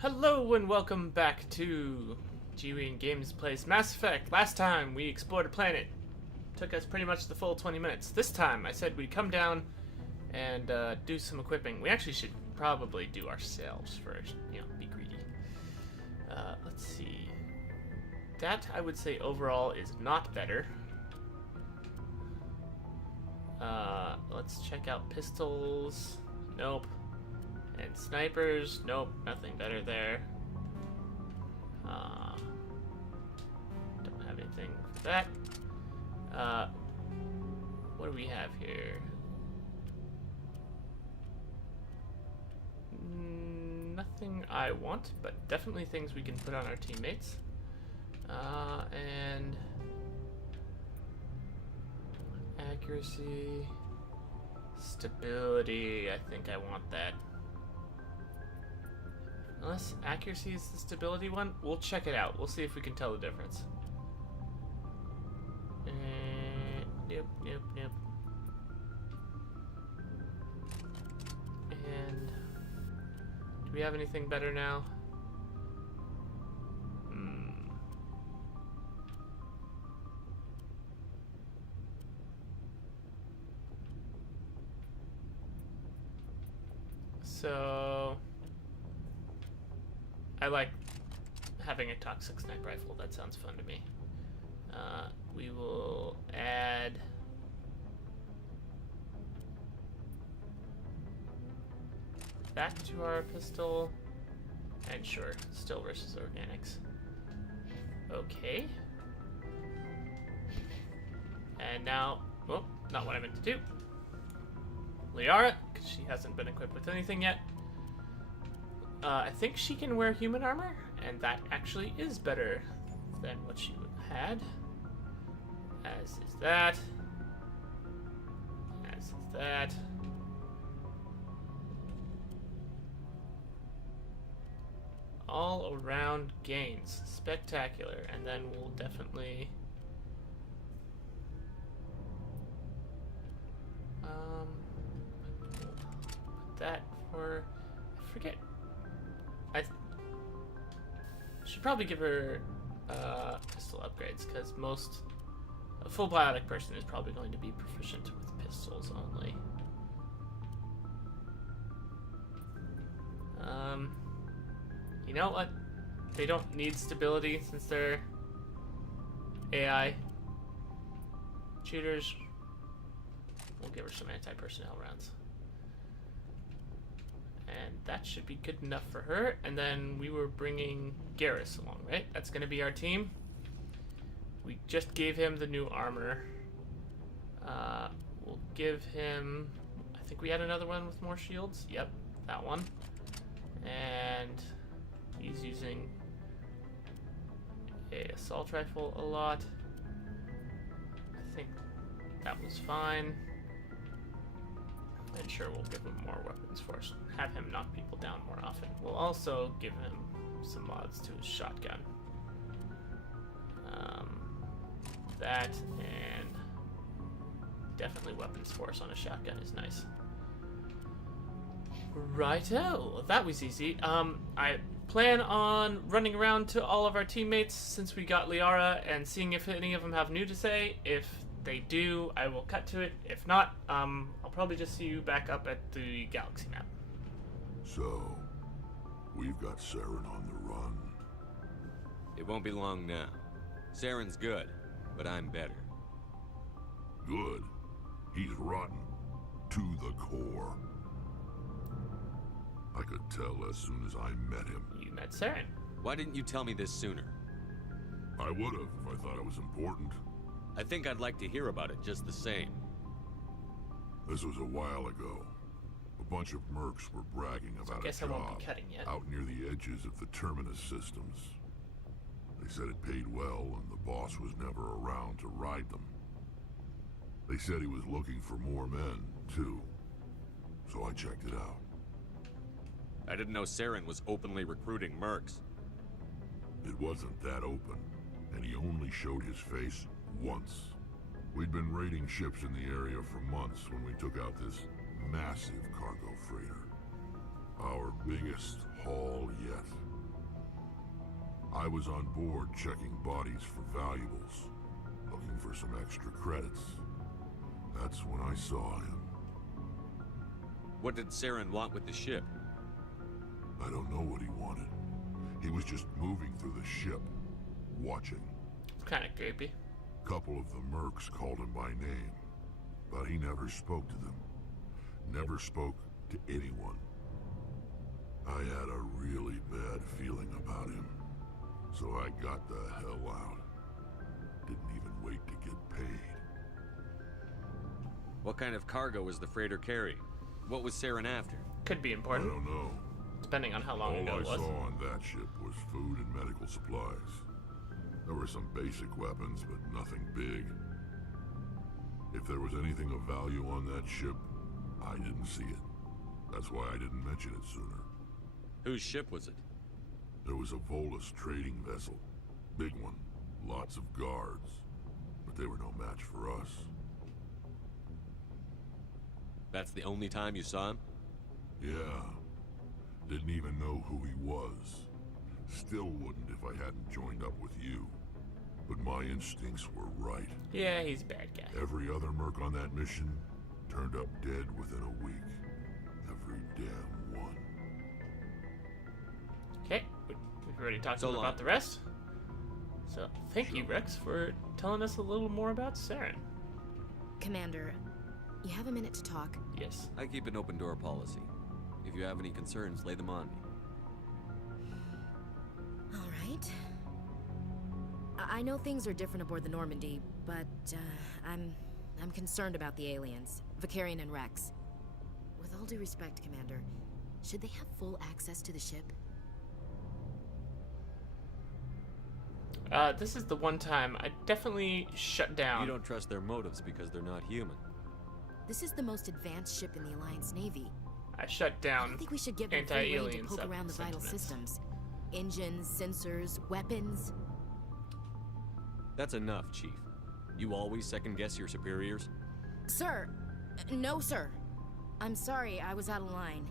Hello and welcome back to Gewian Games plays Mass Effect. Last time we explored a planet. Took us pretty much the full 20 minutes. This time I said we'd come down and do some equipping. We actually should probably do ourselves first, be greedy. Let's see. That, I would say, overall is not better. Let's check out pistols. Nope. And snipers. Nope, nothing better there. Don't have anything for that. What do we have here? Nothing I want, but definitely things we can put on our teammates. And accuracy, stability, I think I want that. Unless accuracy is the stability one, we'll check it out. We'll see if we can tell the difference. Nope. And do we have anything better now? So I like having a toxic sniper rifle. That sounds fun to me. We will add that to our pistol. And sure, still versus organics. Okay. And now, well, not what I meant to do. Liara, because she hasn't been equipped with anything yet. I think she can wear human armor, and that actually is better than what she had. As is that. As is that. All around gains. Spectacular. And then we'll definitely put that for, I forget. I should probably give her pistol upgrades, because a full biotic person is probably going to be proficient with pistols only. You know what? They don't need stability since they're AI shooters. We'll give her some anti-personnel rounds. And that should be good enough for her. And then we were bringing Garrus along, right? That's going to be our team. We just gave him the new armor. We'll give him, I think we had another one with more shields. Yep, that one. And he's using a assault rifle a lot. I think that was fine. And sure, we'll give him more weapons for us. Have him knock people down more often. We'll also give him some mods to his shotgun. That and definitely weapons force on a shotgun is nice. Righto, that was easy. I plan on running around to all of our teammates since we got Liara and seeing if any of them have new to say. If they do, I will cut to it. If not, I'll probably just see you back up at the galaxy map. So, we've got Saren on the run. It won't be long now. Saren's good, but I'm better. Good. He's rotten. To the core. I could tell as soon as I met him. You met Saren. Why didn't you tell me this sooner? I would've if I thought it was important. I think I'd like to hear about it just the same. This was a while ago. A bunch of mercs were bragging about a I job won't be cutting yet. out near the edges of the Terminus systems. They said it paid well and the boss was never around to ride them. They said he was looking for more men, too. So I checked it out. I didn't know Saren was openly recruiting mercs. It wasn't that open, and he only showed his face once. We'd been raiding ships in the area for months when we took out this massive cargo freighter. Our biggest haul yet. I was on board checking bodies for valuables, looking for some extra credits. That's when I saw him. What did Saren want with the ship? I don't know what he wanted. He was just moving through the ship, watching. Kind of creepy. A couple of the mercs called him by name, but he never spoke to them. Never spoke to anyone. I had a really bad feeling about him, so I got the hell out. Didn't even wait to get paid. What kind of cargo was the freighter carrying? What was Saren after? Could be I important, don't know. depending on how long All ago I it was. saw on that ship was food and medical supplies. There were some basic weapons, but nothing big. If there was anything of value on that ship, I didn't see it. That's why I didn't mention it sooner. Whose ship was it? There was a Volus trading vessel. Big one. Lots of guards. But they were no match for us. That's the only time you saw him? Yeah. Didn't even know who he was. Still wouldn't if I hadn't joined up with you. But my instincts were right. Yeah, he's a bad guy. Every other merc on that mission turned up dead within a week. Every damn one. Okay, we've already talked So about long. the rest. So thank you, Rex, for telling us a little more about Saren. Commander, you have a minute to talk? Yes. I keep an open door policy. If you have any concerns, lay them on me. All right. I know things are different aboard the Normandy, but I'm concerned about the aliens, Vicarian and Rex. With all due respect, Commander, should they have full access to the ship? This is the one time I definitely shut down. You don't trust their motives because they're not human. This is the most advanced ship in the Alliance Navy. I shut I down don't think we should give them free rein to anti-alien poke around the vital sentiments. systems. Engines, sensors, weapons. That's enough, Chief. You always second-guess your superiors? Sir! No, sir. I'm sorry, I was out of line.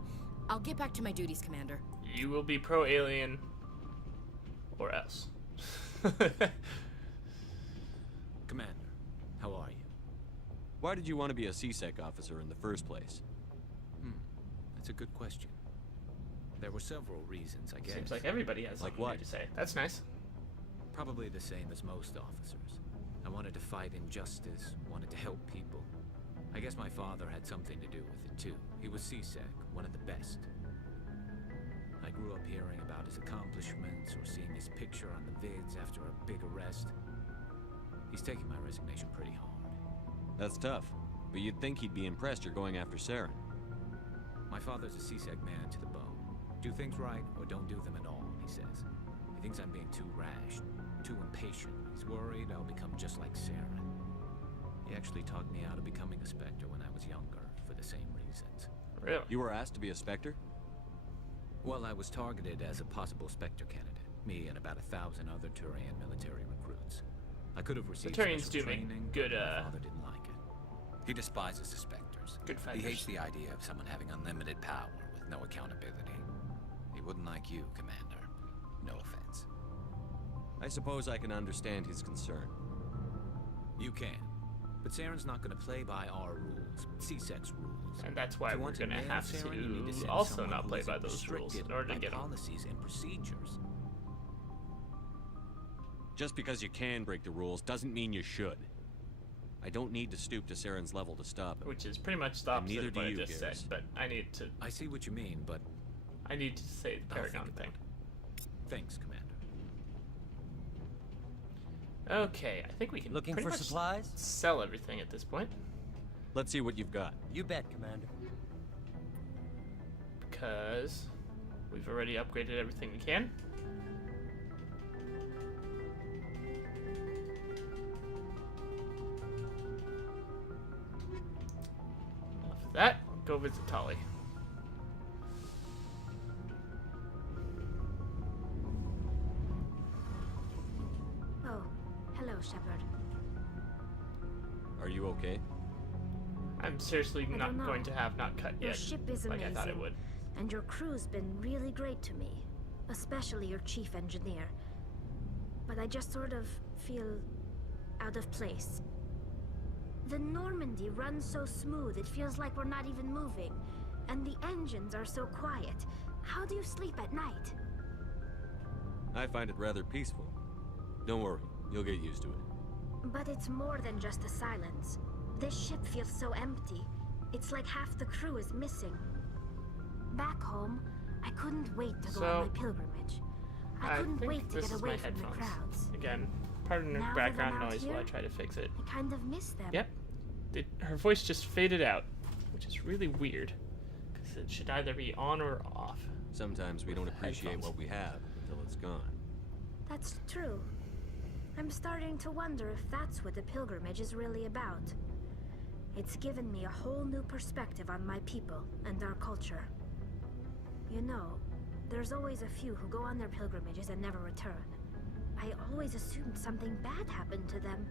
I'll get back to my duties, Commander. You will be pro-alien, or else. Commander, how are you? Why did you want to be a CSEC officer in the first place? That's a good question. There were several reasons, I guess. Seems like everybody has Like something what? new to say. That's nice. Probably the same as most officers. I wanted to fight injustice, wanted to help people. I guess my father had something to do with it too. He was CSEC, one of the best. I grew up hearing about his accomplishments or seeing his picture on the vids after a big arrest. He's taking my resignation pretty hard. That's tough, but you'd think he'd be impressed you're going after Saren. My father's a CSEC man to the bone. Do things right or don't do them at all, he says. He thinks I'm being too rash, too impatient. He's worried I'll become just like Saren. He actually talked me out of becoming a Spectre when I was younger, for the same reasons. Really? You were asked to be a Spectre? Well, I was targeted as a possible Spectre candidate. Me and about 1,000 other Turian military recruits. I could have received Turians special do make training, good, but my father didn't like it. He despises the Spectres. Good He hates fighters. the idea of someone having unlimited power with no accountability. He wouldn't like you, Commander. No offense. I suppose I can understand his concern. You can. But Saren's not going to play by our rules, CSEC's rules. And that's why If you we're want going to nail have Saren, you need to send also someone not who play isn't by those rules in restricted order to by get them. policies and procedures. Just because you can break the rules doesn't mean you should. I don't need to stoop to Saren's level to stop him. Which is pretty much the And opposite neither of do what I you, just said, Garrus. but I need to I see what you mean, but say the I'll think Paragon about thing. thanks, Commander. Okay, I think we can Looking pretty for much supplies? sell everything at this point. Let's see what you've got. You bet, Commander. Because we've already upgraded everything we can. Enough of that. Go visit Tali. Oh, hello, Shepard. Are you okay? I'm seriously I not don't know. going to have not cut Your yet, ship is like amazing, I thought it would. and your crew's been really great to me, especially your chief engineer. but I just sort of feel out of place. The Normandy runs so smooth, it feels like we're not even moving. And the engines are so quiet. How do you sleep at night? I find it rather peaceful. Don't worry, you'll get used to it. But it's more than just the silence. This ship feels so empty. It's like half the crew is missing. Back home, I couldn't wait to go on my pilgrimage. I couldn't wait to get away from the crowds. Again, pardon the Now background that I'm out noise while I here, try to fix it. I kind of miss them. Yep. Her voice just faded out, which is really weird, because it should either be on or off. Sometimes we don't appreciate Headphones. what we have until it's gone. That's true. I'm starting to wonder if that's what the pilgrimage is really about. It's given me a whole new perspective on my people and our culture. You know, there's always a few who go on their pilgrimages and never return. I always assumed something bad happened to them,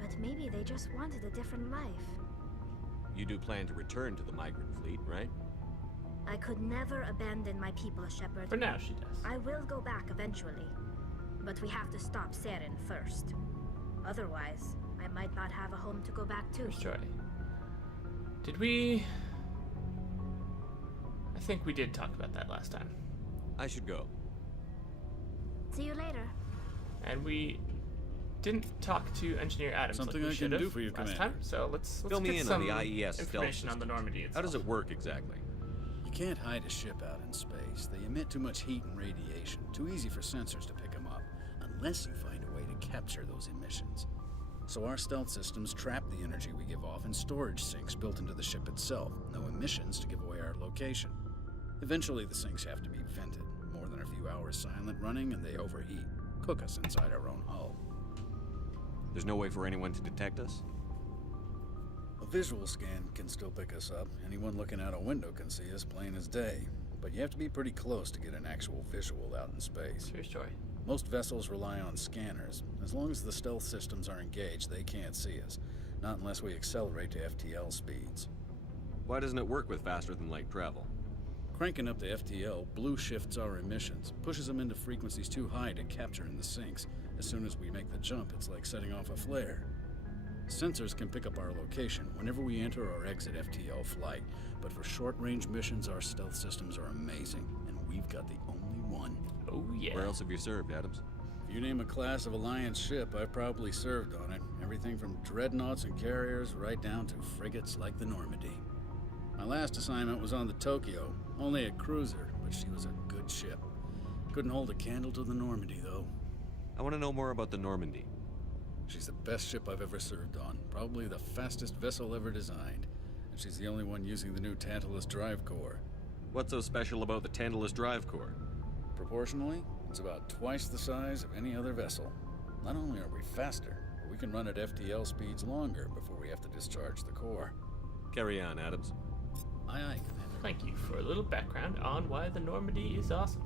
but maybe they just wanted a different life. You do plan to return to the migrant fleet, right? I could never abandon my people, Shepard. For now, she does. I will go back eventually, but we have to stop Sarens first. Otherwise, I might not have a home to go back to. Troy. Did we... I think we did talk about that last time. I should go. See you later. And we didn't talk to Engineer Adams Something like we I can should do have for you, last Commander. time. So let's Fill me get in some on the IES stealth information on the system. Normandy itself. How does it work exactly? You can't hide a ship out in space. They emit too much heat and radiation. Too easy for sensors to pick them up, unless you find a way to capture those emissions. So our stealth systems trap the energy we give off in storage sinks built into the ship itself. No emissions to give away our location. Eventually the sinks have to be vented. More than a few hours silent running and they overheat. Cook us inside our own hull. There's no way for anyone to detect us? A visual scan can still pick us up. Anyone looking out a window can see us plain as day. But you have to be pretty close to get an actual visual out in space. True story. Most vessels rely on scanners. As long as the stealth systems are engaged, they can't see us. Not unless we accelerate to FTL speeds. Why doesn't it work with faster than light travel? Cranking up to FTL blue shifts our emissions, pushes them into frequencies too high to capture in the sinks. As soon as we make the jump, it's like setting off a flare. Sensors can pick up our location whenever we enter or exit FTL flight, but for short-range missions, our stealth systems are amazing, and we've got the only one. Oh yeah. Where else have you served, Adams? If you name a class of Alliance ship, I've probably served on it. Everything from dreadnoughts and carriers right down to frigates like the Normandy. My last assignment was on the Tokyo, only a cruiser, but she was a good ship. Couldn't hold a candle to the Normandy, though. I want to know more about the Normandy. She's the best ship I've ever served on, probably the fastest vessel ever designed. And she's the only one using the new Tantalus drive core. What's so special about the Tantalus drive core? Proportionally, it's about twice the size of any other vessel. Not only are we faster, but we can run at FTL speeds longer before we have to discharge the core. Carry on, Adams. Aye, aye, Commander. Thank you for a little background on why the Normandy is awesome.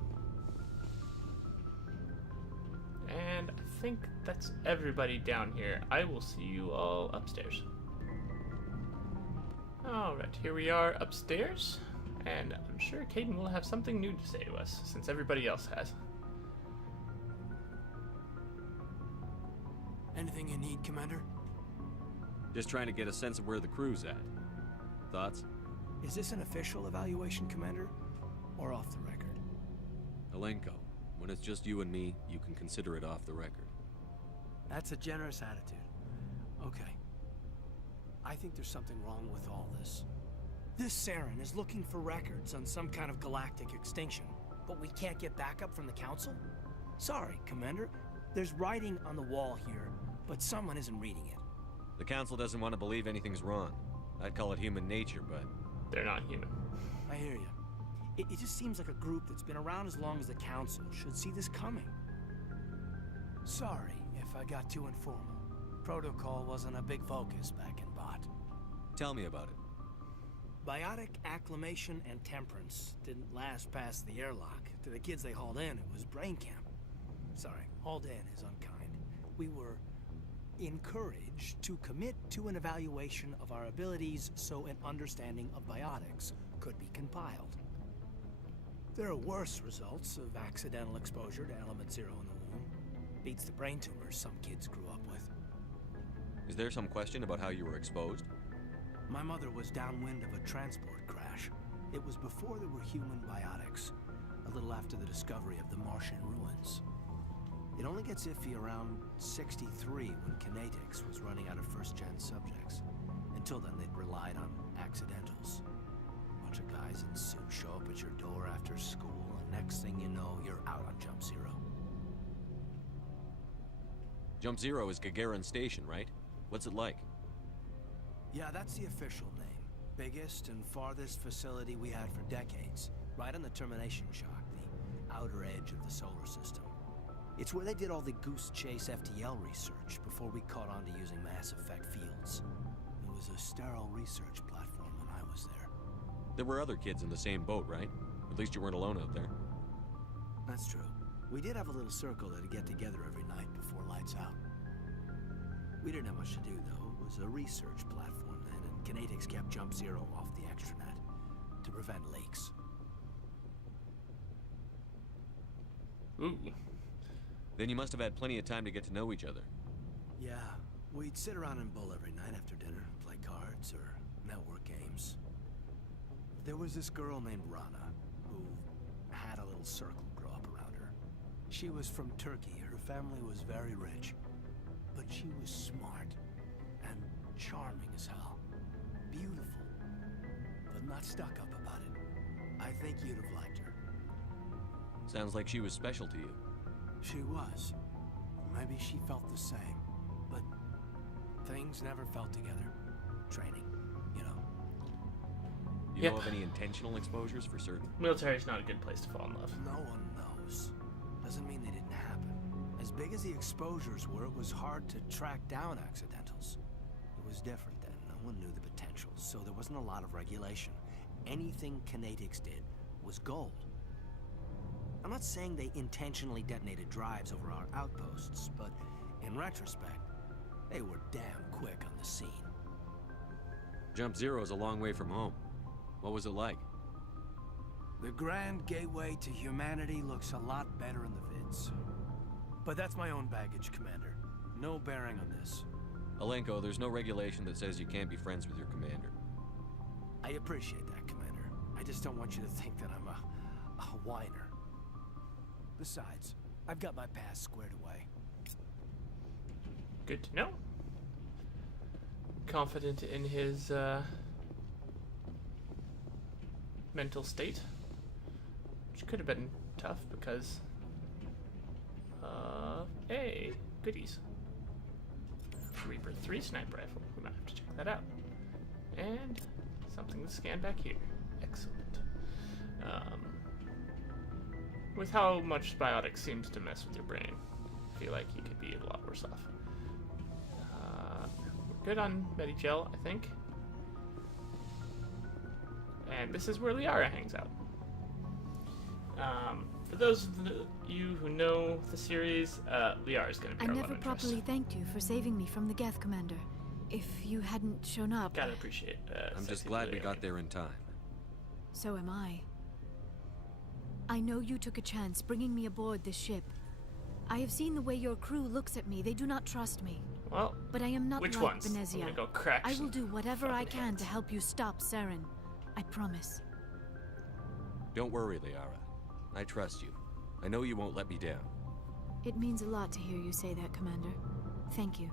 And I think that's everybody down here. I will see you all upstairs. Alright, here we are upstairs. And I'm sure Kayden will have something new to say to us, since everybody else has. Anything you need, Commander? Just trying to get a sense of where the crew's at. Thoughts? Is this an official evaluation, Commander? Or off the record? Alenko, when it's just you and me, you can consider it off the record. That's a generous attitude. Okay. I think there's something wrong with all this. This Saren is looking for records on some kind of galactic extinction, but we can't get backup from the Council? Sorry, Commander. There's writing on the wall here, but someone isn't reading it. The Council doesn't want to believe anything's wrong. I'd call it human nature, but... They're not human. I hear you. It just seems like a group that's been around as long as the Council should see this coming. Sorry if I got too informal. Protocol wasn't a big focus back in Bot. Tell me about it. Biotic acclimation and temperance didn't last past the airlock. To the kids they hauled in, it was brain camp. Sorry, hauled in is unkind. We were encouraged to commit to an evaluation of our abilities so an understanding of biotics could be compiled. There are worse results of accidental exposure to element 0 in the womb. Beats the brain tumors some kids grew up with. Is there some question about how you were exposed? My mother was downwind of a transport crash. It was before there were human biotics, a little after the discovery of the Martian ruins. It only gets iffy around 63 when Kinetics was running out of first-gen subjects. Until then, they'd relied on accidentals. A bunch of guys in suits show up at your door after school, and next thing you know, you're out on Jump Zero. Jump Zero is Gagarin Station, right? What's it like? Yeah, that's the official name. Biggest and farthest facility we had for decades. Right on the termination shock, the outer edge of the solar system. It's where they did all the Goose Chase FTL research before we caught on to using mass effect fields. It was a sterile research platform when I was there. There were other kids in the same boat, right? At least you weren't alone out there. That's true. We did have a little circle that'd get together every night before lights out. We didn't have much to do, though. It was a research platform then, and Kinetics kept Jump Zero off the extranet to prevent leaks. Ooh. Then you must have had plenty of time to get to know each other. Yeah, we'd sit around and bull every night after dinner, play cards or network games. There was this girl named Rana, who had a little circle grow up around her. She was from Turkey. Her family was very rich. But she was smart and charming as hell. Beautiful, but not stuck up about it. I think you'd have liked her. Sounds like she was special to you. She was. Maybe she felt the same, but things never felt together. Training, you know. You know of any intentional exposures for certain? Military's not a good place to fall in love. No one knows. Doesn't mean they didn't happen. As big as the exposures were, it was hard to track down accidentals. It was different then. No one knew the potential, so there wasn't a lot of regulation. Anything Kinetics did was gold. I'm not saying they intentionally detonated drives over our outposts, but in retrospect, they were damn quick on the scene. Jump Zero is a long way from home. What was it like? The grand gateway to humanity looks a lot better in the vids. But that's my own baggage, Commander. No bearing on this. Alenko, there's no regulation that says you can't be friends with your commander. I appreciate that, Commander. I just don't want you to think that I'm a whiner. Besides, I've got my past squared away. Good to know. Confident in his mental state, which could have been tough because hey, goodies. Reaper 3 sniper rifle. We might have to check that out. And something to scan back here. Excellent. With how much biotic seems to mess with your brain, I feel like you could be a lot worse off. We're good on Medigel, I think. And this is where Liara hangs out. For those of you who know the series, Liara's going to be I our never love properly interest. thanked you for saving me from the Geth, Commander. If you hadn't shown up... Gotta appreciate I'm just sexy glad we Liara. got there in time. So am I. I know you took a chance bringing me aboard this ship. I have seen the way your crew looks at me. They do not trust me. Well, But I am not which like ones? I'm Venezia. gonna go crack I will some do whatever I fucking can heads. to help you stop Saren. I promise. Don't worry, Liara. I trust you. I know you won't let me down. It means a lot to hear you say that, Commander. Thank you.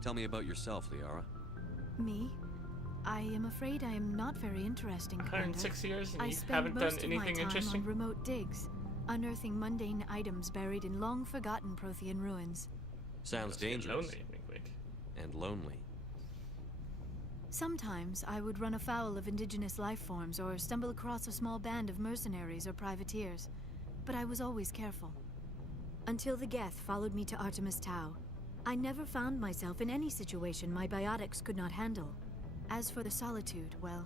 Tell me about yourself, Liara. Me? I am afraid I am not very interesting, Commander. 106 years and I you spend haven't done most of my anything time interesting? on remote digs, unearthing mundane items buried in long-forgotten Prothean ruins. Sounds Must get dangerous. lonely, wink, wink. And lonely. Sometimes I would run afoul of indigenous life forms or stumble across a small band of mercenaries or privateers, but I was always careful. Until the Geth followed me to Artemis Tau, I never found myself in any situation my biotics could not handle. As for the solitude, well,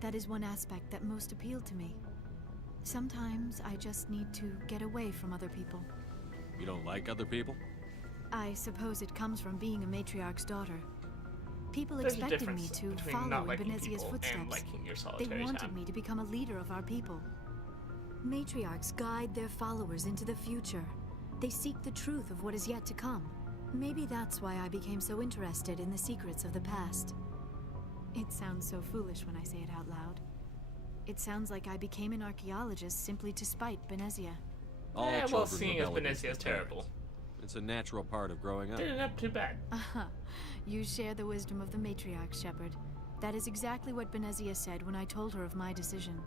that is one aspect that most appealed to me. Sometimes I just need to get away from other people. You don't like other people? I suppose it comes from being a matriarch's daughter. People There's a expected me difference to between follow not in liking Benezia's people footsteps. and liking your They solitary wanted time. me to become a leader of our people. Matriarchs guide their followers into the future. They seek the truth of what is yet to come. Maybe that's why I became so interested in the secrets of the past. It sounds so foolish when I say it out loud. It sounds like I became an archaeologist simply to spite Benezia. All well, children seeing as rebel against Benezia is their terrible. parents. It's a natural part of growing up. Didn't have too bad. You share the wisdom of the matriarch, Shepard. That is exactly what Benezia said when I told her of my decision.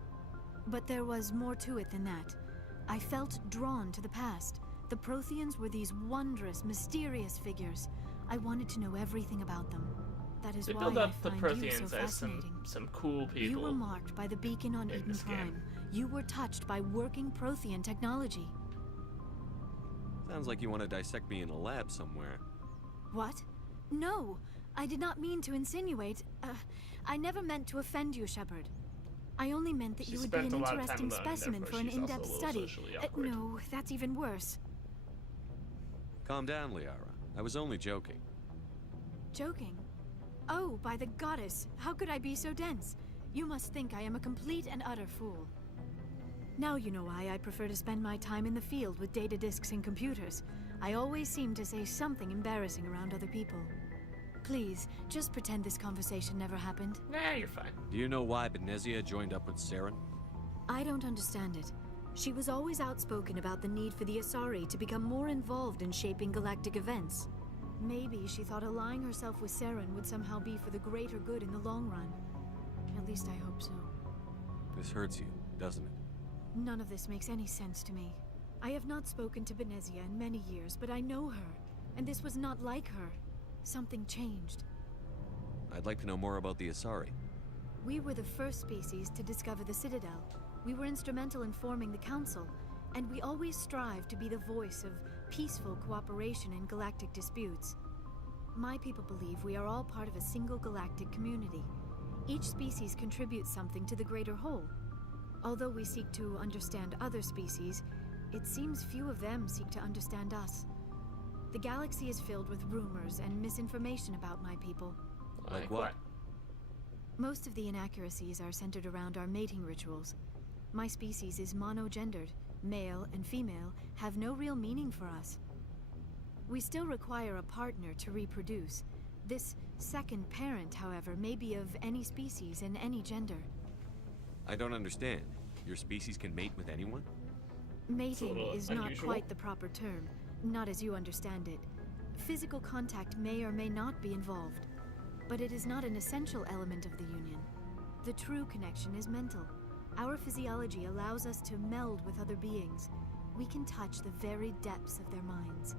But there was more to it than that. I felt drawn to the past. The Protheans were these wondrous, mysterious figures. I wanted to know everything about them. That is They why build I up the find you so Protheans as fascinating. some cool people. You were marked by the beacon on in Eden this game. Prime. You were touched by working Prothean technology. Sounds like you want to dissect me in a lab somewhere. What? No, I did not mean to insinuate. I never meant to offend you, Shepard. I only meant that She you would be spent an a lot of interesting time alone, specimen therefore for an she's also in-depth a little study. socially awkward. No, that's even worse. Calm down, Liara. I was only joking. Joking? Oh, by the goddess, how could I be so dense? You must think I am a complete and utter fool. Now you know why I prefer to spend my time in the field with data disks and computers. I always seem to say something embarrassing around other people. Please, just pretend this conversation never happened. Nah, you're fine. Do you know why Benezia joined up with Saren? I don't understand it. She was always outspoken about the need for the Asari to become more involved in shaping galactic events. Maybe she thought allying herself with Saren would somehow be for the greater good in the long run. At least I hope so. This hurts you, doesn't it? None of this makes any sense to me. I have not spoken to Benezia in many years, but I know her, and this was not like her. Something changed. I'd like to know more about the Asari. We were the first species to discover the Citadel. We were instrumental in forming the Council, and we always strive to be the voice of peaceful cooperation in galactic disputes. My people believe we are all part of a single galactic community. Each species contributes something to the greater whole. Although we seek to understand other species, it seems few of them seek to understand us. The galaxy is filled with rumors and misinformation about my people. Like what? Most of the inaccuracies are centered around our mating rituals. My species is monogendered. Male and female have no real meaning for us. We still require a partner to reproduce. This second parent, however, may be of any species and any gender. I don't understand. Your species can mate with anyone? Mating little is not unusual. quite the proper term, not as you understand it. Physical contact may or may not be involved, but it is not an essential element of the union. The true connection is mental. Our physiology allows us to meld with other beings. We can touch the very depths of their minds.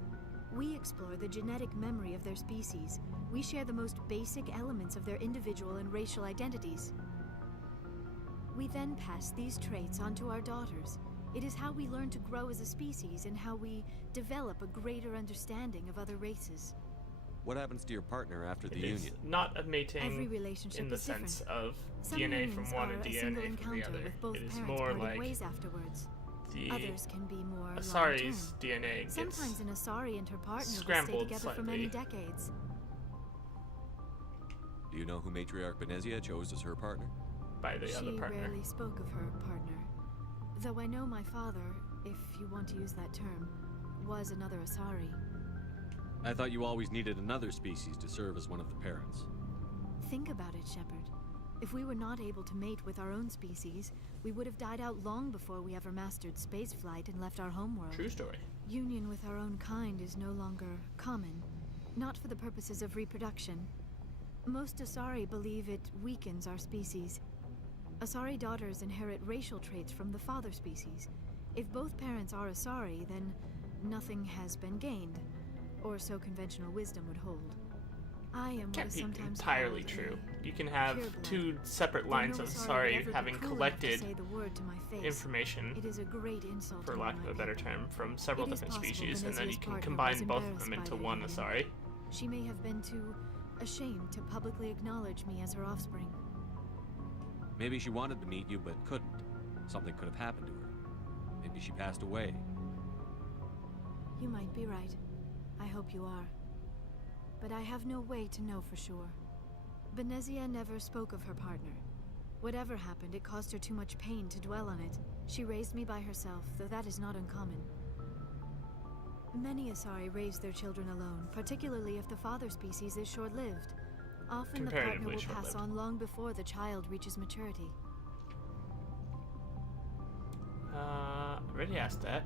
We explore the genetic memory of their species. We share the most basic elements of their individual and racial identities. We then pass these traits on to our daughters. It is how we learn to grow as a species and how we develop a greater understanding of other races. What happens to your partner after the It is union? not a mating Every relationship in the is different. sense of Some DNA unions from one are and a single DNA from the encounter other. with both It is parents more parting like ways afterwards. the Others can be more Asari's long-term. DNA gets Sometimes an Asari and her partner will stay scrambled together for many slightly. decades. Do you know who Matriarch Benezia chose as her partner? by the other She partner. rarely spoke of her partner. Though I know my father, if you want to use that term, was another Asari. I thought you always needed another species to serve as one of the parents. Think about it, Shepard. If we were not able to mate with our own species, we would have died out long before we ever mastered spaceflight and left our homeworld. True story. Union with our own kind is no longer common, not for the purposes of reproduction. Most Asari believe it weakens our species. Asari daughters inherit racial traits from the father species. If both parents are Asari, then nothing has been gained, or so conventional wisdom would hold. I am what Can't is be sometimes entirely called true. a You can have pureblood. two separate Though lines no of Asari would Asari ever be having cruel enough to collected say the word to my face. information, It is a great insult for to lack my of a better people. term, from several It is different possible species, and then you Venezia's can partner combine was both of embarrassed them into by their one union. Asari. She may have been too ashamed to publicly acknowledge me as her offspring. Maybe she wanted to meet you, but couldn't. Something could have happened to her. Maybe she passed away. You might be right. I hope you are. But I have no way to know for sure. Benezia never spoke of her partner. Whatever happened, it caused her too much pain to dwell on it. She raised me by herself, though that is not uncommon. Many Asari raise their children alone, particularly if the father species is short-lived. Often the partner Comparatively will pass short-lived. on long before the child reaches maturity. I already asked that.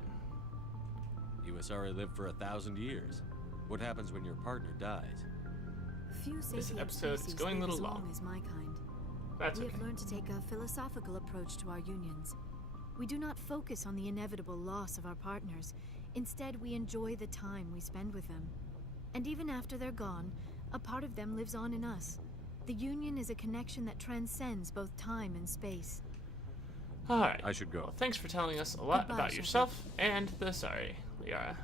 You Asari live for 1,000 years. What happens when your partner dies? Few This sapient episode is species going a live little as long long. as my kind. That's We okay. have learned to take a philosophical approach to our unions. We do not focus on the inevitable loss of our partners. Instead, we enjoy the time we spend with them. And even after they're gone, a part of them lives on in us. The union is a connection that transcends both time and space. Alright. I should go. Well, thanks for telling us a lot Goodbye, about Shepard. yourself and the Asari, Liara.